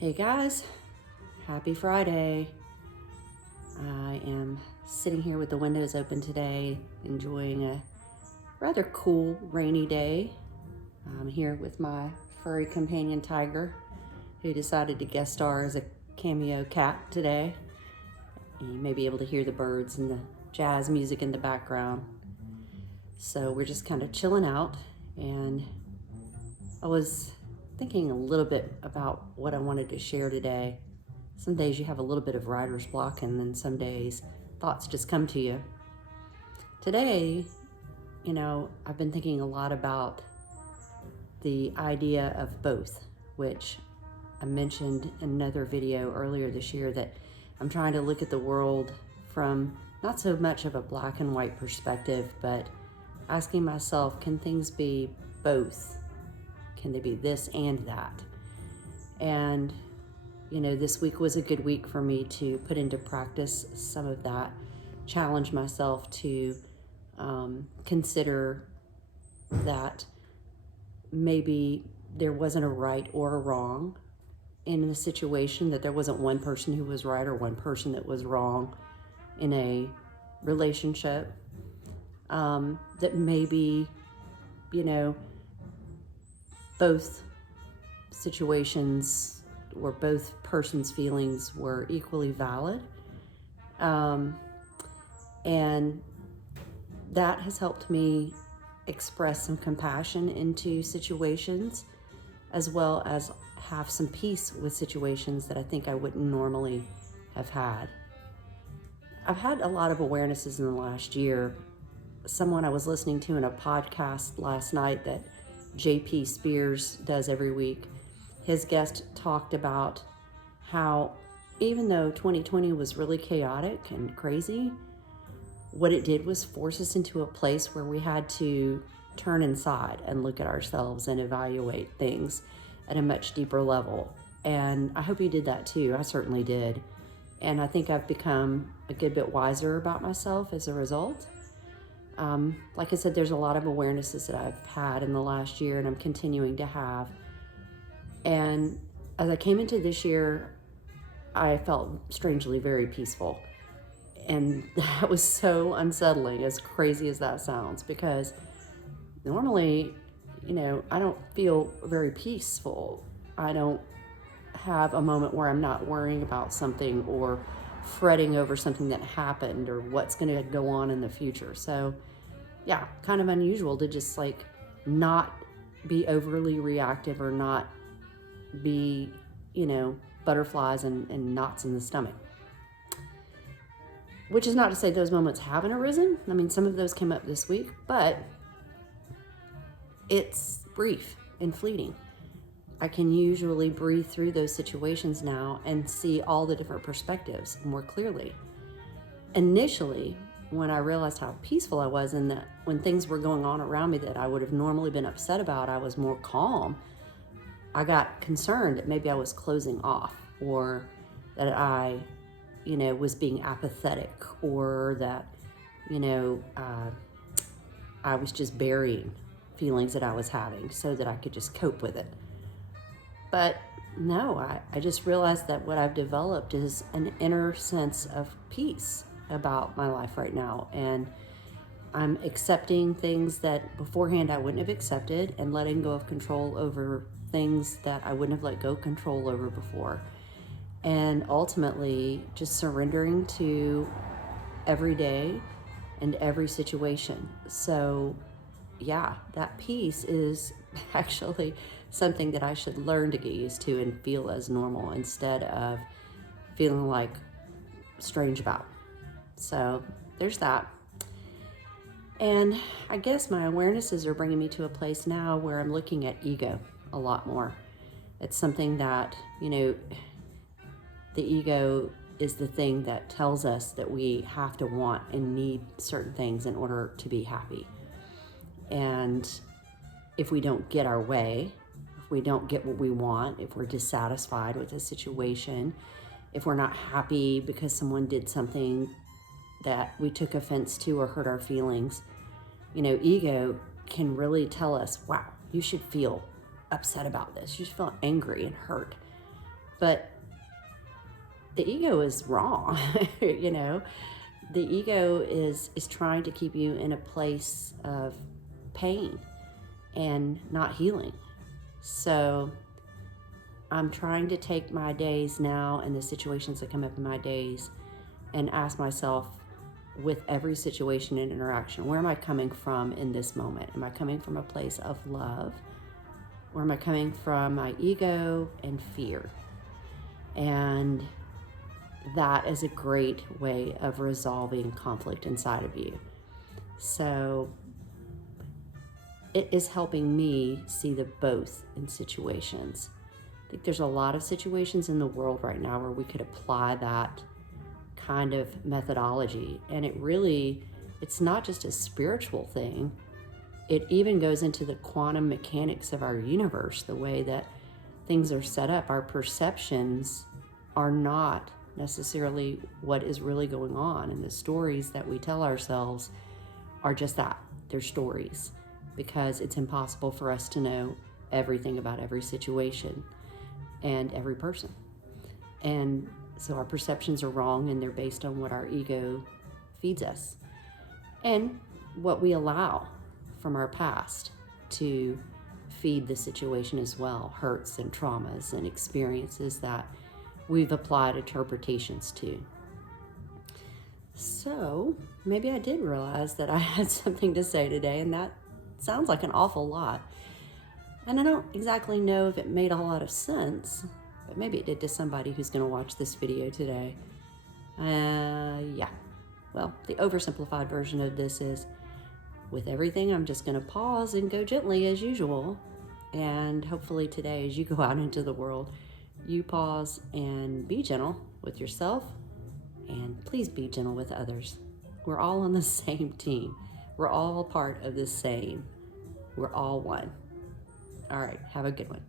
Hey guys, happy Friday. I am sitting here with the windows open today, enjoying a rather cool rainy day. I'm here with my furry companion Tiger, who decided to guest star as a cameo cat today. You may be able to hear the birds and the jazz music in the background. So we're just kind of chilling out, and I was thinking a little bit about what I wanted to share today. Some days you have a little bit of writer's block, and then some days thoughts just come to you. Today, I've been thinking a lot about the idea of both, which I mentioned in another video earlier this year, that I'm trying to look at the world from not so much of a black and white perspective, but asking myself, can things be both? Can they be this and that? And this week was a good week for me to put into practice some of that, challenge myself to consider that maybe there wasn't a right or a wrong in the situation, that there wasn't one person who was right or one person that was wrong in a relationship, that maybe, both situations or both persons' feelings were equally valid. And that has helped me express some compassion into situations, as well as have some peace with situations that I think I wouldn't normally have had. I've had a lot of awarenesses in the last year. Someone I was listening to in a podcast last night that JP Spears does every week, his guest talked about how even though 2020 was really chaotic and crazy, what it did was force us into a place where we had to turn inside and look at ourselves and evaluate things at a much deeper level. And I hope you did that too. I certainly did. And I think I've become a good bit wiser about myself as a result. Like I said, there's a lot of awarenesses that I've had in the last year, and I'm continuing to have. And as I came into this year, I felt strangely very peaceful. And that was so unsettling, as crazy as that sounds, because normally, I don't feel very peaceful. I don't have a moment where I'm not worrying about something or fretting over something that happened or what's going to go on in the future. So yeah, kind of unusual to just not be overly reactive or not be, butterflies and knots in the stomach. Which is not to say those moments haven't arisen. I mean, some of those came up this week, but it's brief and fleeting. I can usually breathe through those situations now and see all the different perspectives more clearly. Initially, when I realized how peaceful I was, and that when things were going on around me that I would have normally been upset about, I was more calm, I got concerned that maybe I was closing off, or that I was being apathetic, or that, I was just burying feelings that I was having so that I could just cope with it. But no, I just realized that what I've developed is an inner sense of peace about my life right now. And I'm accepting things that beforehand I wouldn't have accepted, and letting go of control over things that I wouldn't have let go control over before. And ultimately just surrendering to every day and every situation. So yeah, that peace is actually something that I should learn to get used to and feel as normal, instead of feeling strange about. So there's that. And I guess my awarenesses are bringing me to a place now where I'm looking at ego a lot more. It's something that, the ego is the thing that tells us that we have to want and need certain things in order to be happy. And if we don't get our way, if we don't get what we want, if we're dissatisfied with a situation, if we're not happy because someone did something that we took offense to or hurt our feelings, ego can really tell us, wow, you should feel upset about this. You should feel angry and hurt. But the ego is wrong. You know, the ego is trying to keep you in a place of pain and not healing. So I'm trying to take my days now and the situations that come up in my days and ask myself, with every situation and interaction, where am I coming from in this moment? Am I coming from a place of love? Or am I coming from my ego and fear? And that is a great way of resolving conflict inside of you. So it is helping me see the both in situations. I think there's a lot of situations in the world right now where we could apply that kind of methodology. And it's not just a spiritual thing. It even goes into the quantum mechanics of our universe, the way that things are set up. Our perceptions are not necessarily what is really going on. And the stories that we tell ourselves are just that. They're stories, because it's impossible for us to know everything about every situation and every person. And so our perceptions are wrong, and they're based on what our ego feeds us and what we allow from our past to feed the situation as well, hurts and traumas and experiences that we've applied interpretations to. So maybe I did realize that I had something to say today, and that sounds like an awful lot. And I don't exactly know if it made a whole lot of sense, but maybe it did to somebody who's going to watch this video today. Yeah. Well, the oversimplified version of this is, with everything, I'm just going to pause and go gently as usual. And hopefully today, as you go out into the world, you pause and be gentle with yourself, and please be gentle with others. We're all on the same team. We're all part of the same. We're all one. All right, have a good one.